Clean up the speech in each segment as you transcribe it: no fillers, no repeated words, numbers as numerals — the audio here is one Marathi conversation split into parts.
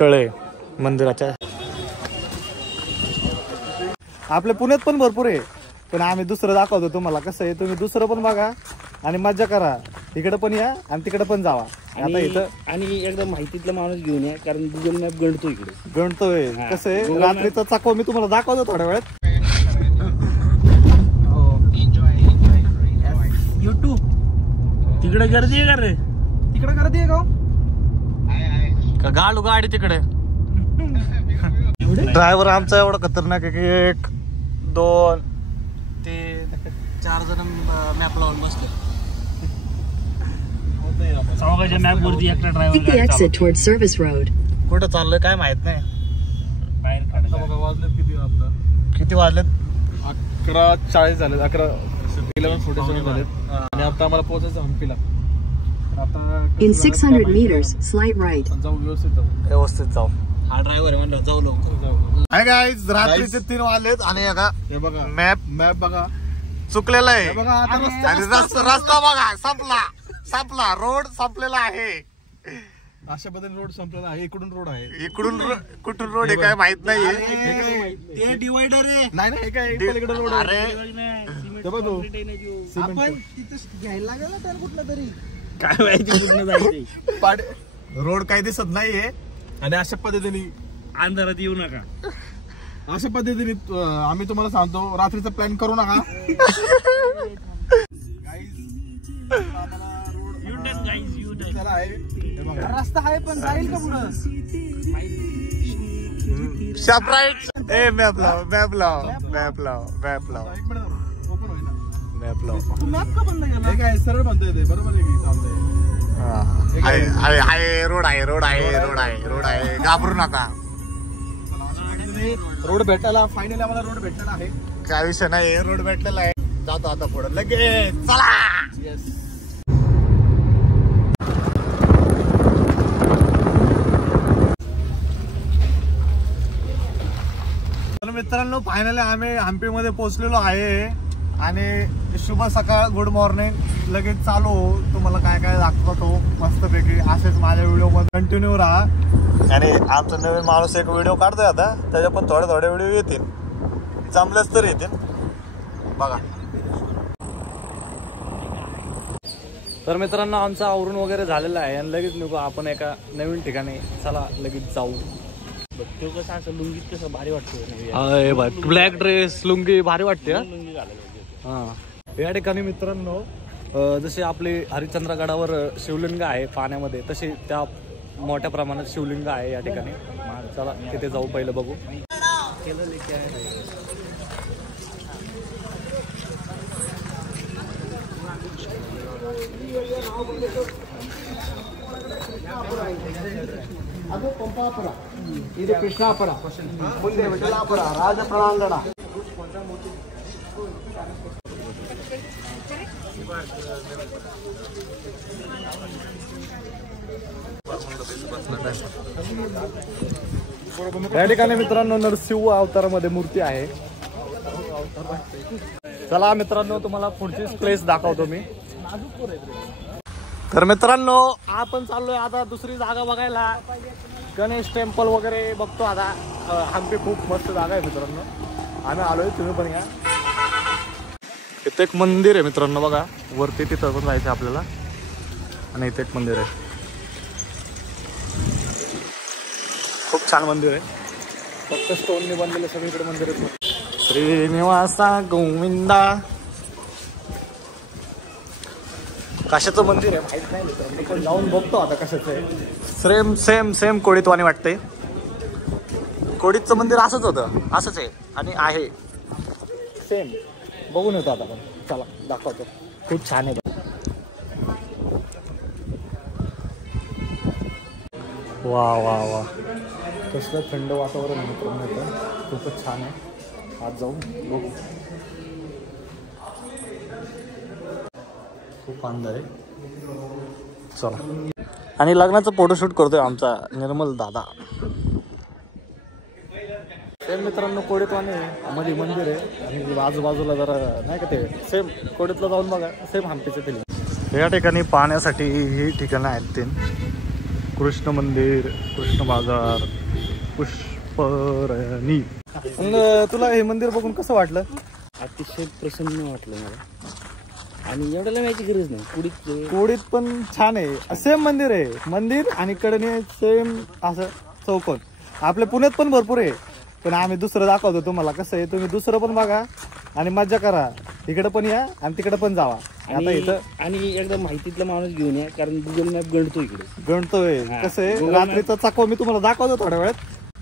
तळे मंदिराच्या. आपल्या पुण्यात पण भरपूर आहे, पण आम्ही दुसरं दाखवतो तुम्हाला. कसं आहे, तुम्ही दुसरं पण बघा आणि मज्जा करा. इकडे पण या आणि तिकडे पण जावा. आता इथं आणि एकदम माहितीतला माणूस घेऊन या, कारण गुगल मॅप गणतो इकडे. गणतोय. कसं आहे, रात्रीचा चकवा मी तुम्हाला दाखवतो थोड्या वेळात. युट्यूब तिकडे गर्दी आहे का रे? तिकडे गर्दी आहे का गाडू गाडी तिकडे. ड्रायव्हर आमचा एवढा खतरनाक आहे की 1 2 3 4 जण मॅप लावून बसले. चौघाच्या मॅप वरती एकटा ड्रायव्हर कुठं चाललोय काय माहित नाही. बाहेर काढायला वाजलेत किती वाजलेत? 11:40 झाले. 11:47 झालेत आणि आता आम्हाला पोहोचायचं हम्पीला. आता In 600 meters, slight right. जाऊ, व्यवस्थित जाऊ. हा ड्रायव्हर आहे म्हणलं, जाऊ लवकर. हाय गाईज, रात्रीचे 3 वाजलेत आणि हे बघा मॅप बघा चुकलेला आहे. बघा आता आणि रस्ता बघा संपला रोड संपलेला आहे. अशा बद्दल रोड संपलेला आहे. इकडून रोड आहे. इकडून कुठून रोड आहे काय माहित नाहीये. ते डिवायडर आहे. नाही हे काय पलीकडे रोड आहे. अरे आपण तिथं घ्यायला लागेल ना त्याला कुठलं तरी. काय माहिती कुठलं जायचं. रोड काही दिसत नाहीये. आणि अशा पद्धतीने अंधारात येऊ नका. अशा पद्धतीने आम्ही तुम्हाला सांगतो, रात्रीचा प्लॅन करू नका. रस्ता आहे पण जाईल का पुढं? शापराईट. ए मॅप लाव. ओपन होईल. तू मॅप का बंद केला? हे काय सरळ बनतोय ते, बरोबर आहे की चालतंय. रोड आहे घाबरू नका. रोड भेटायला फायनली आम्हाला रोड भेटलेला आहे. काय विषय नाही, रोड भेटलेला आहे. जातो आता पुढे लगेच. चला. तर मित्रांनो, फायनली आम्ही हम्पी मध्ये पोहोचलेलो आहे. आणि शुभ सकाळ, गुड मॉर्निंग. लगेच चालू तुम्हाला काय काय दाखवतो मस्तपैकी. असेच माझ्या व्हिडिओ मध्ये कंटिन्यू राहा. आणि आमचा नवीन माणूस एक व्हिडिओ काढतोय आता, त्याच्या पण थोडे व्हिडिओ येतील, जमलेच तर येतील बघा. तर मित्रांनो, आमचं आवरून वगैरे झालेलं आहे आणि लगेच निघू आपण एका नवीन ठिकाणी. चला लगेच जाऊ. तो कसं असं लुंगीत कसं भारी वाटतं. ब्लॅक ड्रेस लुंगी भारी वाटते. लुंगी घालायला. या ठिकाणी मित्रांनो, जसे आपले हरिश्चंद्रगडावर शिवलिंग आहे पाण्यामध्ये, तसे त्या मोठ्या प्रमाणात शिवलिंग आहे या ठिकाणी. चला तिथे जाऊ, पहिलं बघू. ಅದು ಪಂಪಾಪುರ, ಇದು ಕೃಷ್ಣಾಪುರ, ಮುಂದೆ ವಿಠಲಾಪುರ, ರಾಜ ಪ್ರಾಂಗಣ. या ठिकाणी मित्रांनो नरसिंह अवतारामध्ये मूर्ती आहे. चला मित्रांनो, तुम्हाला पुढची प्लेस दाखवतो मी. तर मित्रांनो, आपण चाललोय आता दुसरी जागा बघायला. गणेश टेम्पल वगैरे बघतो आता. हम्पी खूप मस्त जागा आहे मित्रांनो. आम्ही आलोय, तुम्ही पण या. इथे एक मंदिर आहे मित्रांनो बघा, वरती तिथं पण जायचं आपल्याला. आणि इथे एक मंदिर आहे, खूप छान मंदिर आहे. फक्त स्टोनने बनलेलं सगळीकडे मंदिर आहे. श्रीनिवासा गोविंदा. कशाचं मंदिर आहे माहित नाही मित्रांनो, पण जाऊन बघतो आता कशाचं आहे. सेम कोडीतवाणी वाटतंय. कोडीतचं मंदिर असंच होतं, असंच आहे आणि आहे सेम. बघून येतो आता पण. चला दाखवतो, खूप छान आहे. वा वा वा, कसलं थंड वातावरण मित्रांनो इथं, खूपच छान आहे. आज जाऊन बघू. खूप आनंद आहे. चला. आणि लग्नाचं फोटोशूट करतोय आमचा निर्मल दादा. सेम मित्रांनो कोडीतवाने मध्ये मंदिर आहे आणि आजूबाजूला जरा नाही का ते सेम कोडीतला जाऊन बघा, सेम हम्पीचे ते. या ठिकाणी पाहण्यासाठी ही ठिकाणं आहेत ते. कृष्ण मंदिर, कृष्ण बाजार, पुष्परणी. तुला हे मंदिर बघून कसं वाटलं? अतिशय प्रसन्न वाटलं मला. आणि एवढ्याला यायची गरज नाही. कोडीत पण छान आहे, सेम मंदिर आहे. मंदिर आणि कडे सेम असं चौकोन. आपल्या पुण्यात पण भरपूर आहे, पण आम्ही दुसरं दाखवतो तुम्हाला. कसं आहे, तुम्ही दुसरं पण बघा आणि मज्जा करा. इकडे पण या आणि तिकडे पण जावा. आता इथं आणि एकदम माहितीतला माणूस घेऊन या, कारण गुगल मॅप गणतो इकडे. गणतोय. कसं आहे, रात्रीचा चकवा मी तुम्हाला दाखवतो थोड्या वेळात.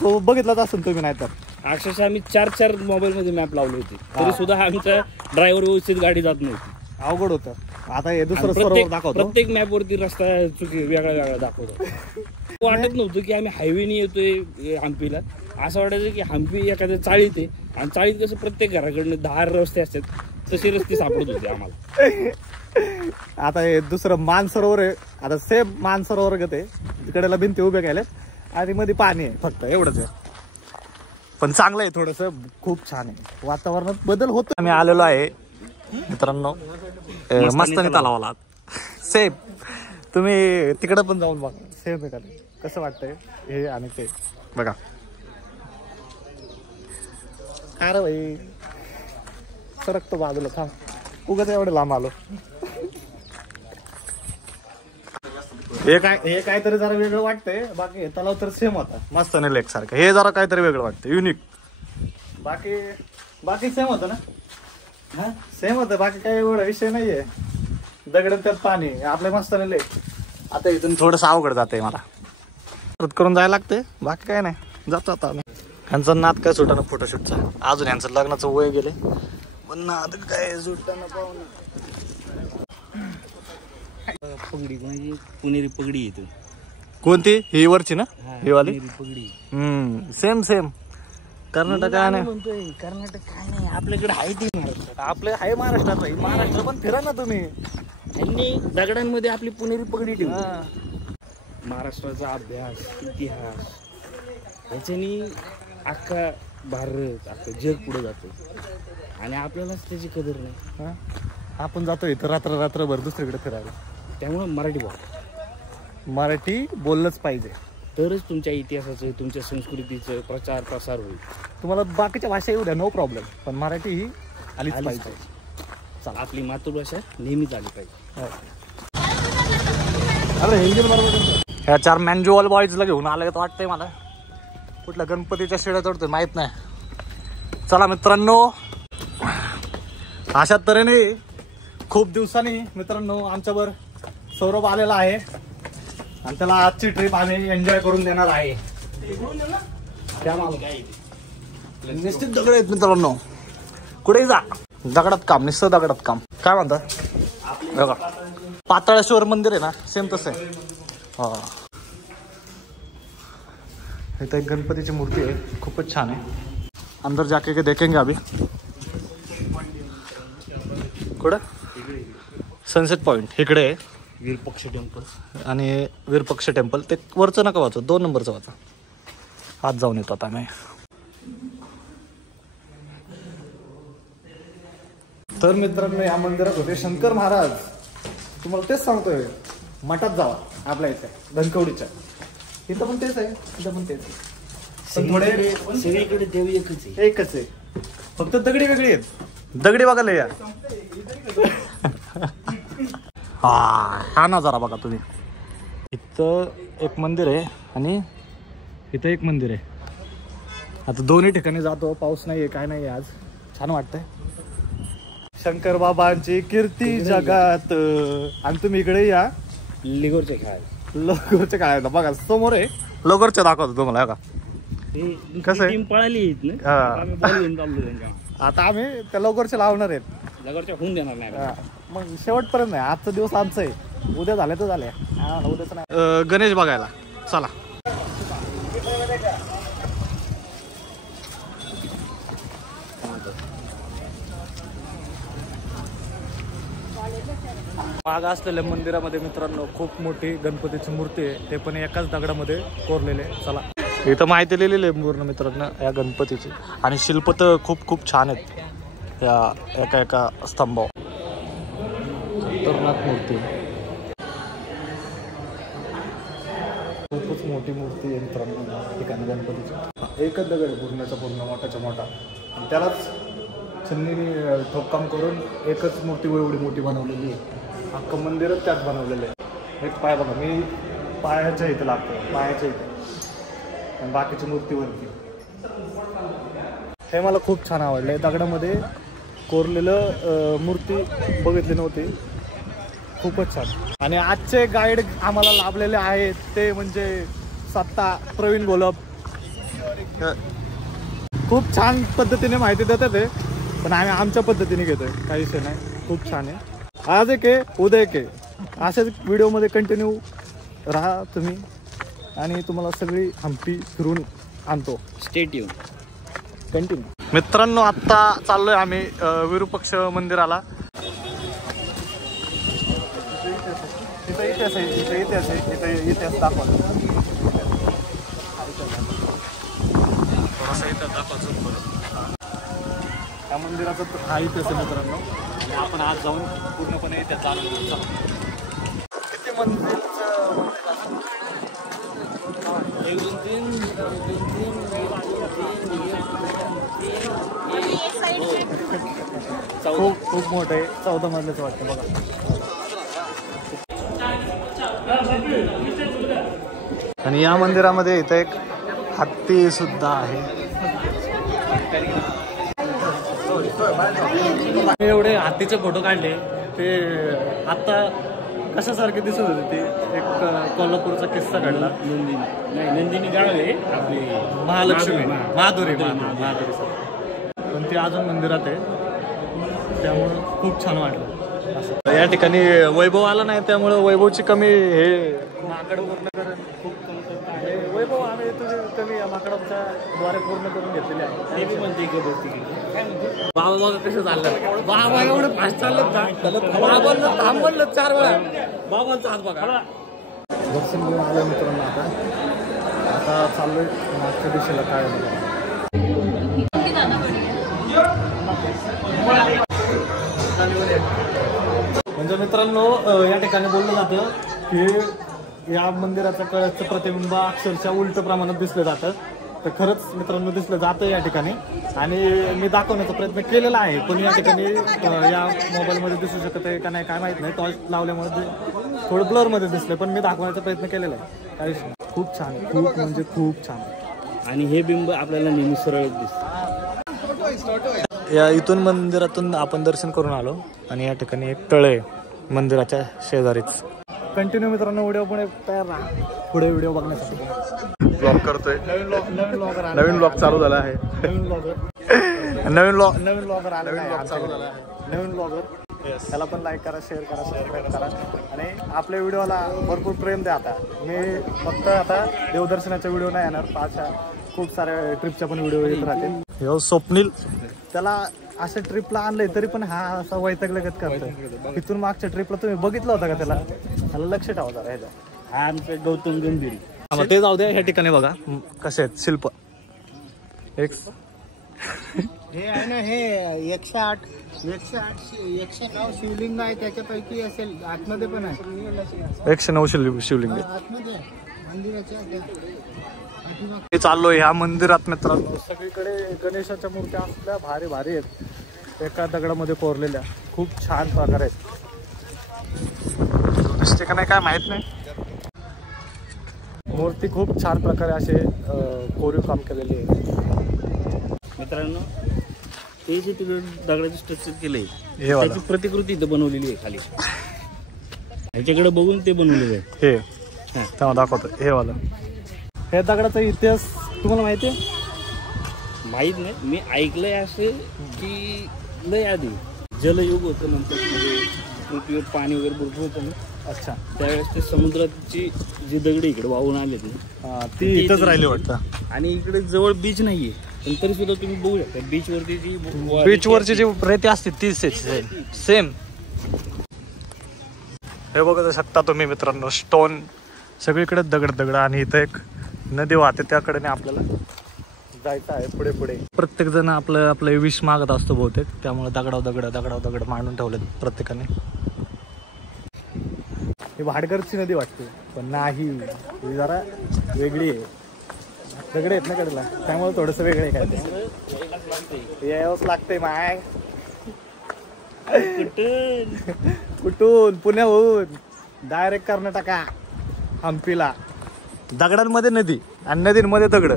तो बघितलाच असेल तुम्ही. नाहीतर अक्षरशः आम्ही 4 मोबाईल मध्ये मॅप लावले होते, तरी सुद्धा आमचा ड्रायव्हर व्यवस्थित गाडी जात नव्हती. अवघड होतं. आता हे दुसरं सर्व दाखवतो. प्रत्येक मॅप वरती रस्ता वेगळा दाखवतो. वाटत नव्हतं की आम्ही हायवेने येतोय हम्पीला. असं वाटायचं की हम्पी एखाद्या चाळीत आहे, आणि चाळीत कसं प्रत्येक घराकडनं 10 रस्ते असतात, तसे रस्ते सापडत होते आम्हाला. आता हे दुसरं मानसरोवर आहे. आता सेम मानसरोवर घेते. तिकडेला भिंती उभे केल्यात आणि मध्ये पाणी आहे, फक्त एवढंच आहे. पण चांगलं आहे, थोडस खूप छान आहे. वातावरणात बदल होतो. आम्ही आलेलो आहे मित्रांनो मस्तानी तलावाला. सेम तुम्ही तिकडे पण जाऊन बघा. सेम आहे. कसं वाटतंय हे आणि ते बघा. अरे भाई सरकतो बाजूला, थांब. उगाच एवढं लांब आलो. हे काहीतरी जरा वेगळं वाटतंय. बाकी तलाव तर सेम होता, मस्तानी लेक सारखं. हे जरा काहीतरी वेगळं वाटतं, युनिक. बाकी सेम होतं ना. हा सेम होतं. बाकी काही एवढा विषय नाहीये. दगड त्यात पाणी, आपल्या मस्तानी लेक. आता इथून थोडंसं अवघड जातंय मला. करून जायला लागते. बाकी काय नाही, जातो आता आम्ही. ह्यांचा नाद काय सुटाना फोटोशूटचा. अजून यांचं लग्नाचं वय गेले, पण नाद काय सुटाना. पाहून पगडी म्हणजे पुणेरी पगडी येते. कोणती? ही वरची ना, ही वाली पगडी. सेम कर्नाटक आहे ना. म्हणतोय कर्नाटक काय नाही, आपल्याकडे आहे ते महाराष्ट्रात. आपले आहे महाराष्ट्रात. महाराष्ट्र पण फिरा ना तुम्ही. त्यांनी दगडांमध्ये आपली पुणेरी पगडी ठेवली. महाराष्ट्राचा अभ्यास, इतिहास याच्यानी अख्खा भारत, अख्खं जग पुढे जातो, आणि आपल्यालाच त्याची कदर नाही. आपण जातो इथं रात्रभर दुसरीकडे फिरायला. त्यामुळे मराठी बोललंच पाहिजे, तरच तुमच्या इतिहासाचं, तुमच्या संस्कृतीचं प्रचार प्रसार होईल. तुम्हाला बाकीच्या भाषा येऊ द्या, नो प्रॉब्लेम, पण मराठी ही आलीच पाहिजे. चला, आपली मातृभाषा नेहमीच आली पाहिजे. ह्या 4 मॅन्युअल बॉईजला घेऊन आलं वाटतंय मला. कुठल्या गणपतीच्या शेड्या चढतोय माहित नाही. चला मित्रांनो, अशा तऱ्हेने खूप दिवसांनी मित्रांनो आमच्यावर सौरभ आलेला आहे, आणि त्याला आजची ट्रिप आम्ही एन्जॉय करून देणार आहे. निश्चित दगड आहेत मित्रांनो. कुठेही जा, दगडात काम, निश्चित दगडात काम. काय म्हणतात बघा, पाताळेश्वर मंदिर आहे ना, सेम तसं आहे. हा, इथं एक गणपतीची मूर्ती आहे, खूपच छान आहे. अंदर जाके देखेंगे अभी. कुठं? सनसेट पॉइंट इकडे आहे. वीरपक्ष टेम्पल आणि वीरपक्ष टेम्पल ते वरचं नका वाचू, 2 नंबरचं वाचा. आज जाऊन येतो आता आम्ही. तर मित्रांनो, या मंदिरात होते शंकर महाराज. तुम्हाला तेच सांगतोय, मठात जावा आपल्या इथे धनकवडीच्या. इथं पण तेच आहे, इथं पण तेच आहे. सगळीकडे देव एकच आहे, फक्त दगडी वेगळी आहेत. दगडी बघायला या. हा नजारा बघा तुम्ही. इथं एक मंदिर आहे आणि इथं एक मंदिर आहे. आता दोन्ही ठिकाणी जातो. पाऊस नाहीये, काय नाही आज, छान वाटतंय. शंकर बाबांची कीर्ती जगात. आणि तुम्ही इकडे या, लिगोरच्या खेळायला. लगोरच्या खेळायला बघा, समोर आहे. लगोरच्या दाखवतो तुम्हाला बघा कसं आहे. पळाली आता आम्ही त्या लगोरच्या लावणार आहेत. लगोरच्या होऊन देणार नाही. मग शेवटपर्यंत नाही. आजचा दिवस आमचा आहे, उद्या झाले तर झाले. उद्याच नाही. गणेश बघायला चला. माग असलेल्या मंदिरामध्ये मित्रांनो खूप मोठी गणपतीची मूर्ती आहे, ते पण एकाच दगडामध्ये कोरलेले. चला, इथं माहिती लिहिलेली आहे पूर्ण मित्रांनो या गणपतीची. आणि शिल्प तर खूप खूप छान आहेत या एका स्तंभावर. खतरनाक मूर्ती. एकच दगड आहे पूर्णचा पूर्ण मोठाच्या मोठा, आणि त्यालाच छन्नीने ठोककाम करून एकच मूर्ती एवढी मोठी बनवलेली आहे. अख्खं मंदिरच त्यात बनवलेलं आहे. एक पाय बघा, मी पायाच्या इथं लागतो, पायाच्या इथं, आणि बाकीची मूर्तीवरती. हे मला खूप छान आवडलं आहे. दगडामध्ये कोरलेलं मूर्ती बघितली नव्हती, खूपच छान. आणि आजचे गाईड आम्हाला लाभलेले आहेत ते म्हणजे सत्ता प्रवीण गोलप. खूप छान पद्धतीने माहिती देतात ते, पण आम्ही आमच्या पद्धतीने घेतोय, काही विषय नाही. खूप छान आहे. आज एक आहे, उद्या एक आहे. अशाच व्हिडिओमध्ये कंटिन्यू राहा तुम्ही, आणि तुम्हाला सगळी हम्पी फिरून आणतो. Stay tune. कंटिन्यू. मित्रांनो, आत्ता चाललोय आम्ही विरूपक्ष मंदिराला. इथं इतिहास आहे, इथं इतिहास आहे, इथं इतिहास दाखवतो. थोडासा इथं दाखवायचं. त्या मंदिराचा हा इतिहास आहे मित्रांनो, आणि आपण आज जाऊन पूर्णपणे इतिहास जाणून घेऊ. किती मंदिराचं खूप मोठं आहे. 14 मजल्याचं वाटतं बघा. आणि या मंदिरामध्ये इथं एक हत्ती सुद्धा आहे. एवढे हत्तीचे फोटो काढले ते आता कशासारखे दिसत होते. ते एक कोल्हापूरचा किस्सा घडला. नंदिनी गाव आहे आपली, महालक्ष्मी, माधुरी. पण ती अजून मंदिरात आहे, त्यामुळं खूप छान वाटलं. या ठिकाणी वैभव आला नाही, त्यामुळं वैभवची कमी हे माकड पूर्ण करून खूप कमी वैभव आम्ही तुझे कमी या माकडाच्या द्वारे पूर्ण करून घेतलेले आहे. ते बी म्हणते की बघ बाबा बघा कसं चाललं. बाबा एवढं फास्ट चाललं का, बाबांना थांबवलं 4 वेळा. बाबांचा हात बघा. दर्शन घेऊन आलं मित्रांनो. आता चाललोय मागच्या दिशेला. काय म्हणजे मित्रांनो, या ठिकाणी बोललं जातं की या मंदिराचं कळसचं प्रतिबिंब अक्षरशः उलट प्रमाणात दिसलं जातं. तर खरंच मित्रांनो दिसलं जातं या ठिकाणी, आणि मी दाखवण्याचा प्रयत्न केलेला आहे. पण या ठिकाणी या मोबाईलमध्ये दिसू शकत आहे का नाही काय माहीत नाही, टॉर्च लावल्यामुळे थोडं ब्लरमध्ये दिसलं, पण मी दाखवण्याचा प्रयत्न केलेला आहे. काही खूप छान आहे, खूप म्हणजे खूप छान. आणि हे बिंब आपल्याला नेहमी सरळ दिसतं. या इथून मंदिरातून आपण दर्शन करून आलो, आणि या ठिकाणी एक तळ आहे मंदिराच्या शेजारीच. कंटिन्यू मित्रांनो व्हिडिओ पण तयार राहा पुढे व्हिडिओ बघण्यासाठी. ब्लॉग करतोय, नवीन ब्लॉग चालू झाला आहे. नवीन ब्लॉगर आले, नवीन ब्लॉगर. त्याला पण लाईक करा, शेअर करा, सबस्क्राईब करा, आणि आपल्या व्हिडिओला भरपूर प्रेम द्या. आता मी फक्त आता देवदर्शनाचा व्हिडिओ नाही येणार, अशा खूप साऱ्या ट्रिपच्या पण व्हिडिओ येत राहतील. हो स्वप्नील, त्याला अशा ट्रिपला आणलंय तरी पण हा असा वैतागलगत करतोय. इथून मागच्या ट्रिपला तुम्ही बघितलं होतं का त्याला लक्ष ठेवा जरा. हा आमचं गौतम गंभीर. ते जाऊ द्या. ह्या ठिकाणी बघा कसे आहेत शिल्प. हे आहे ना, हे 108 109 शिवलिंग आहे. त्याच्यापैकी असेल आतमध्ये पण आहे 109 शिवलिंग आतमध्ये मंदिराच्या. मी चाललोय ह्या मंदिरात मित्रांनो. सगळीकडे गणेशाच्या मूर्त्या असल्या भारी भारी आहेत, एका दगडामध्ये कोरलेल्या. खूप छान प्रकारे आहेत. दिसते का नाही काय माहित नाही. मूर्ती खूप छान प्रकारे असे कोरीव काम केलेले आहे. मित्रांनो, हे जे तिकडे दगडाचं स्ट्रक्चर केलंय हे वाला. त्याची प्रतिकृती इथं बनवलेली आहे खाली. ह्याच्याकडे बघून ते बनवलेलं आहे. हे तेव्हा दाखवतो हे वाला. हे दगडाचा इतिहास तुम्हाला माहिती आहे? माहीत नाही, मी ऐकलंय असे की लय आधी जलयुग होतं, नंतर म्हणजे पृथ्वीवर पाणी वगैरे भरपूर होतं ना. अच्छा, त्यावेळेस ते समुद्राची जी दगडी इकडे वाहून आलेत ना, ती इथंच राहिली वाटतं. आणि इकडे जवळ बीच नाहीये, पण तरी सुद्धा तुम्ही बघू शकता बीचवरती जी बीचवरची जी रेती असते तीच सेम. हे बघू शकता तुम्ही मित्रांनो, स्टोन सगळीकडे दगड दगड. आणि इथं एक नदी वाहते, त्याकडे आपल्याला जायचं आहे पुढे पुढे. प्रत्येक जण आपलं आपलं विष मागत असतो बहुतेक, त्यामुळे दगडाव दगड मांडून ठेवलेत प्रत्येकाने. ही भाटघरची नदी वाटते, पण नाही, ही जरा वेगळी आहे. दगड आहेत ना कडेला, त्यामुळे थोडंसं वेगळं आहे काय ते. यावंच लागतंय माय. कुठून? पुण्याहून डायरेक्ट कर्नाटका हम्पीला. दगडांमध्ये नदी आणि नदींमध्ये दगड.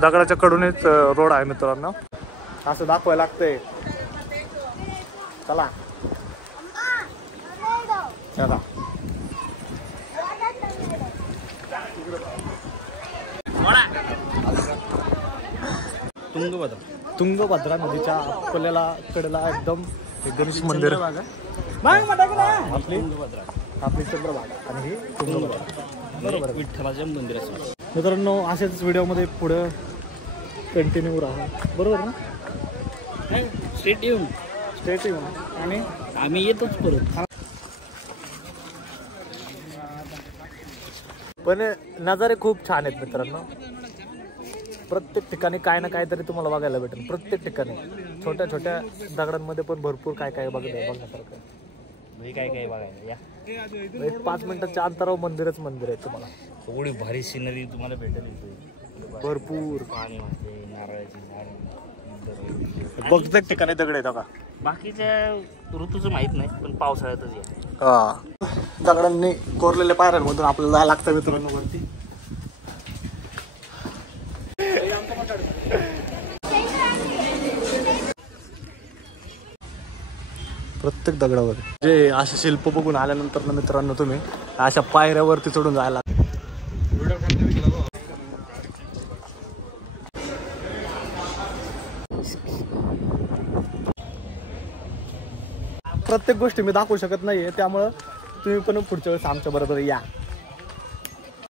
दगडाच्या कडूनच रोड आहे मित्रांनो. असं दाखवायला लागतंय. चला चला. तुंगभद्रा नदीच्या आपल्याला कडेला एकदम मंदिर आपली चंद्रभागा आणि ही तुंगभद्रा. बरोबर विठ्ठलाच्या मंदिराचं. मित्रांनो अशाच व्हिडिओमध्ये पुढं कंटिन्यू राहा. बरोबर ना? स्टेट येऊन आणि आम्ही येतोच परत. पण नजारे खूप छान आहेत मित्रांनो. प्रत्येक ठिकाणी काय ना काहीतरी तुम्हाला बघायला भेटेल. प्रत्येक ठिकाणी छोट्या छोट्या दगडांमध्ये पण भरपूर काय काय बघण्यासारखं. काय काय बघायला या. 5 मिनिटाच्या अंतरावर मंदिर आहे तुम्हाला. एवढी भारी सिनरी तुम्हाला भेटेल इथे. भरपूर पाणी वाहते, नारळाची झाड. प्रत्येक ठिकाणी दगड आहेत का. बाकीच्या ऋतूचं माहित नाही, पण पावसाळ्यातच या. दगडांनी कोरलेल्या पायऱ्यांमधून आपल्याला जायला लागतं मित्रांनो वरती. प्रत्येक दगडावर जे असे शिल्प बघून आल्यानंतर ना मित्रांनो तुम्ही अशा पायऱ्यावरती चढून जायला. प्रत्येक गोष्टी मी दाखवू शकत नाहीये, त्यामुळं तुम्ही पण पुढच्या वेळेस आमच्या बरोबर या.